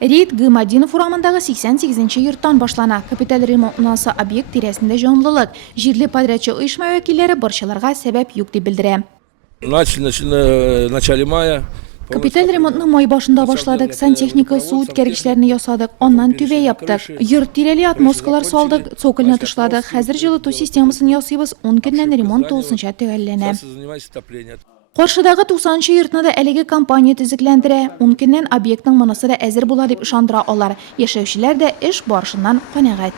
Рейд Гымадинов урамындагы 88-нче йорттан башлана. Капиталь ремонтнасы объект тирәсендә җанлылык. Җирле подрядчы оешма вәкилләре борчыларга сәбәп юк дип белдерә. В начале мая. Капиталь ремонтны май башында башладык. Сантехника, су үткәргечләрне ясадык. Аннан түбә яптык. Йорт тирәли отмосткалар салдык, цокольны тышладык. Хәзер җылыту системасын ясыйбыз. 10 көннән ремонт тулысынча төгәлләнә. Каршыдагы 90-нчы йортны да әлеге компания төзекләндерә. 10 көннән объектның монысы да әзер була дип ышандыра алар. Яшәүчеләр дә эш барышыннан канәгать.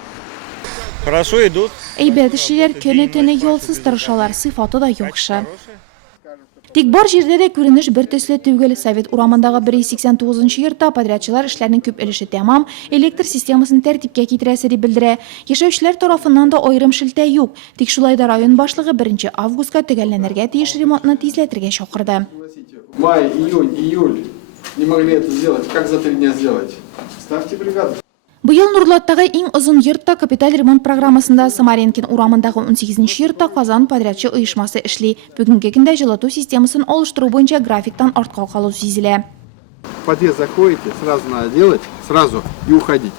Хорошо идут. Әйбәт эшлиләр, көне-төне ялсыз тырышалар, сыйфаты да яхшы. Тик бар җирдә дә күренеш бер төсле түгел. Совет урамындагы 189-нчы йортта подрядчылар эшләрнең күп өлеше тәмам, электр системасын тәртипкә китерәсе дип белдерә. Яшәүчеләр тарафыннан да аерым шелтә юк. Тик шулай да район башлыгы 1 августка төгәлләнергә тиеш ремонтны тизләтергә чакырды. Май, июнь, июль не могли это сделать. Как за 3 дня сделать? Ставьте бригаду. Быел Нурлаттагы иң озын йортта капиталь ремонт программасында Самаренкин урамындагы 18-нче йортта Казан подрядчы оешмасы эшли. Бүгенге көндә җылыту системасын алыштыру буенча графиктан артка калу сизелә. В подъезд заходите, сразу надо делать, сразу и уходить.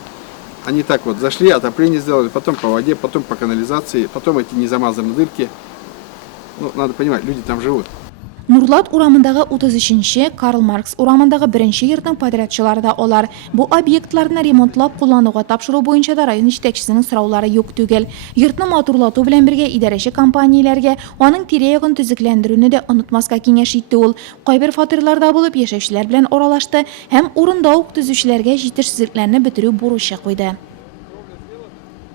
Они так вот зашли, отопление сделали, потом по воде, потом по канализации, потом эти незамазанные дырки. Ну, надо понимать, люди там живут. Нурлат урамындагы 33-нче, Карл Маркс урамындагы 1-нче йортның подрядчылары да алар. Бу объектларны ремонтлап куллануга тапшыру буенча да район җитәкчесенең сораулары юк түгел. Йортны матурлату белән бергә идарәче компанияләргә аның тирә-ягын төзекләндерүне дә онытмаска киңәш итте ул. Кайбер фатирларда булып яшәүчеләр белән аралашты һәм урында ук төзүчеләргә җитешсезлекләрне бетерү бурычы куйды.